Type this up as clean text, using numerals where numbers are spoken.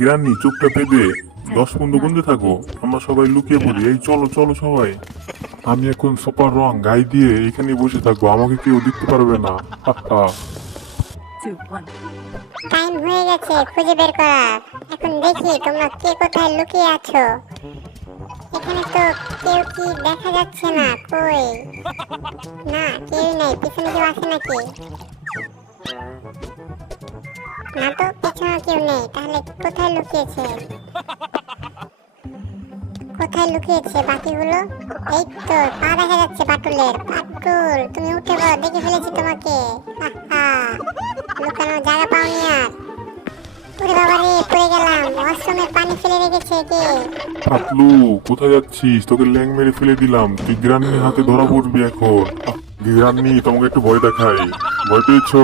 Granny চোখটা পেদে 10 পর্যন্ত গুনতে থাকো, আমরা সবাই লুকিয়ে পড়ি। এই চলো চলো সবাই, আমি এখন সুপার রং গায়ে দিয়ে এখানে বসে থাকবো, আমাকে কেউ দেখতে পারবে না। হা হা। টাইম হয়ে গেছে খুঁজে বের করার। এখন দেখি তোমরা কে কোথায় লুকিয়ে আছো। এখানে তো কেউ কি দেখা যাচ্ছে না, কই? না, কেউই নাই। পিছনে কেউ আছে নাকি? না তো, পিছনে কেউ নেই। তাহলে কোথায় লুকিয়েছে? কোথায় লুকিয়েছে বাকিগুলো? এই তো পা দেখা যাচ্ছে বাটুলের। বাটুল, তুমি উঠে পড়ো, দেখে ফেলেছি তোমাকে। আহা, লুকানোর জায়গা পাওনি আর। ওরে বাবা রে, পড়ে গেলাম। ওয়াশরুমের পানি ফেলে রেখেছে কে? পাতলু, কোথায় যাচ্ছিস? তোকে ল্যাং মেরে ফেলে দিলাম, তুই গ্রানির হাতে ধরা পড়বি এখন। গ্রানি, তোমাকে একটু ভয় দেখাই। ভয় পেয়েছো?